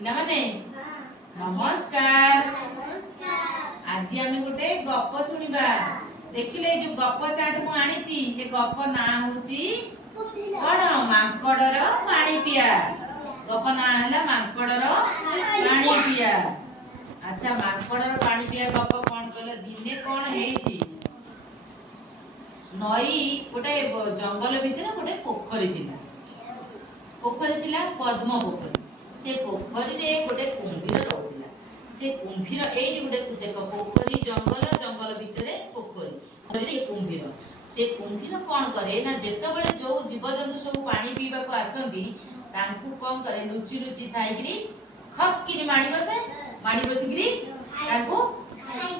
पिला माने नमस्कार। आज आम गोटे गप शुणा देखिले जो गप चाट मु आनी ये गप ना हूँ कौन मांकड़र पानी पिया। गप ना है मांकड़र पानी पिया। अच्छा मांकड़र पानी पिया गप कौन कल दिने कौन है नई गोटे जंगल भितर गोटे पोखरी थिला। पोखरी थिला पद्म पोखरी। से पोखरी रे गोटे कुंभीर रहउला। से कुंभीर एई गोटे देख पोखरी जंगल जंगल भितरे पोखरी कुंभीर। से कुंभीर कौन करे ना जेतेबेले जो जीवजंतु सब पानी पीवा को आसंती तांकू कौन करे लुचि लुचि थाइकरी खप किनी माड़ी बसिकरी तांकू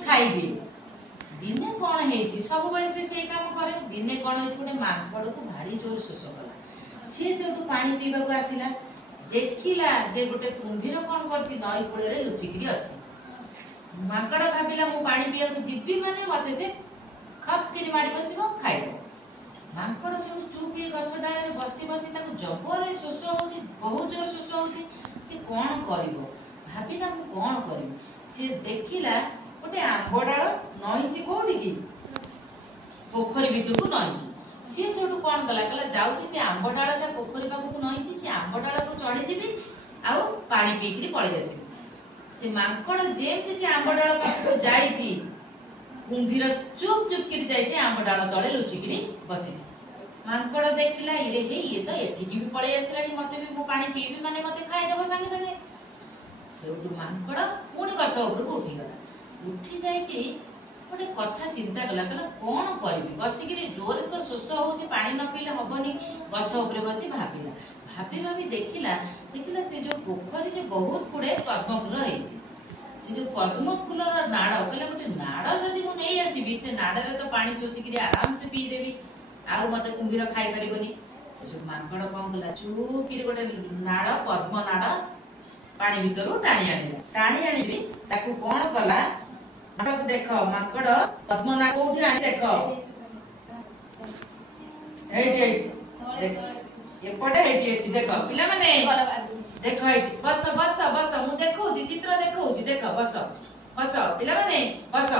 खाइबे। दिने कौन है सब बेले से काम करे। दिने कौन है गोटे मांकड़ को भारी जोर शोष कला। सी से पानी पीवा को आसिला देखिला जे गोटे कुंभीर कौन करछि नई कूल रे लुचिकरी अछि। मांकड़ भाबिला मु पानी पिया को जिबी माने मते से खप किनी माड़ी बसिबो खाइबो। मांकड़ सब चुप ये गछ डाले रे बसी बसी ताको जबरे शोष होछि बहुत जोर शोष होछि। से कौन करिवो भाबिला मु कौन करिवो। से देखिला गोटे आंब डाल नईची कोठी की पोखरी भितर को नईची। सी से कौन कला कला जाउची से आंब डालटा पोखरी पाखु नईची से आंब डाल को चढ़ी जीबी आउ पानी पीकरी पळै आसीबी। से मांकड़ जेमती से आंब डाल पाखु जाईची कुंभीर चुप चुप करी जाईची आंब डाल तळे लुचिकरी बसीची। मांकड़ देखिला इरे हे ये तो एठिकी भी पळै आसलानी मते भी मो पानी पीबी माने मते खाइ देबो संगे संगे। सेउटु मांकड़ पुणी गछ ऊपर को उठी गला। उठी जाइकी गोटे कथा चिंता कला कहला कौन करी बसिकी जोर से शोष होची पानी न पीले हबनी। गछ ऊपर बसी भाबिला भाबी भाबी देखिला से जो पोखरी रे बहुत गुड़े पद्म फूल होईची। से जो पद्म फूलर नाड़ कहला गोटे नाड़ जदि मु नहीं आसीबी से नाड़ रे तो पानी शोषिकी आराम से पी देबी आउ मते कुंभीर खाई परिबनी। से जो मांकड़ कौन कला चुपी गोटे नाड़ पद्म नाड़ पानी भितर टाणी आनिबी ताकू कौन कला देख मांकड़ पद्मनाड़ कोठी आनी देख एपटे देख पिला माने देख बस बस बस मु देखौची चित्र देखौची देख बस बस पिला माने बस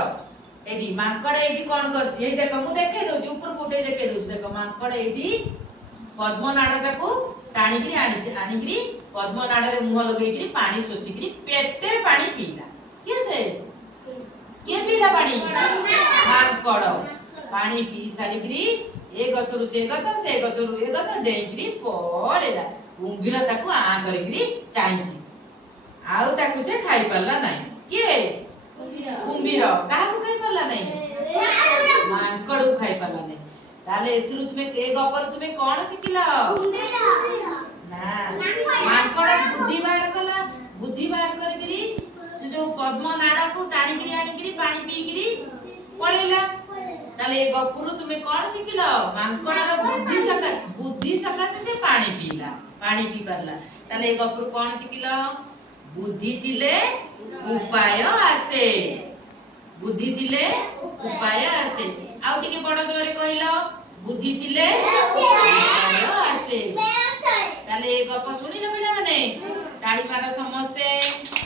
एडी मांकड़ एडी कौन करछि ए देख मु देखे दउची ऊपर फुटे देखे दउची देख मांकड़ एडी पद्मनाड़टा को टाणीकरी आनिकरी पद्मनाड़ रे मुह लगेकरी पानी शोषिकरी पेटे पानी पीला। के पीला पानी मांकड़ पानी पी सारिकरी ए गछरु से गछ से गछरु ए गछ डेइकरी पळेला। कुंभीर ताकू आ करिकरी चाइछि आउ ताकू से खाइ परला नै। के कुंभीर काहू खाइ परला नै मांकड़ को खाइ परला नै। ताले एथुरु तुमे के गपर तुमे कोन सिखिला ना मांकड़ बुद्धि बाहर कला। बुद्धि बाहर करिकरी जो पद्म नाड़ा को टाणीकरी आनिकरी पानी पीकरी पळेला। ताले ए गपुरु तुमे कोन सिखिला मांकड़र बुद्धि सकासे से पानी पीला पानी पी परला। ताले ए गपुरु कोन सिखिला बुद्धि थिले उपाय आसे। बुद्धि थिले उपाय आसे। आउ टिके बड़ जोरे कहिलो बुद्धि थिले उपाय आसे। ताले ए गप सुनिलो पिला माने ताड़ी मार समस्ते।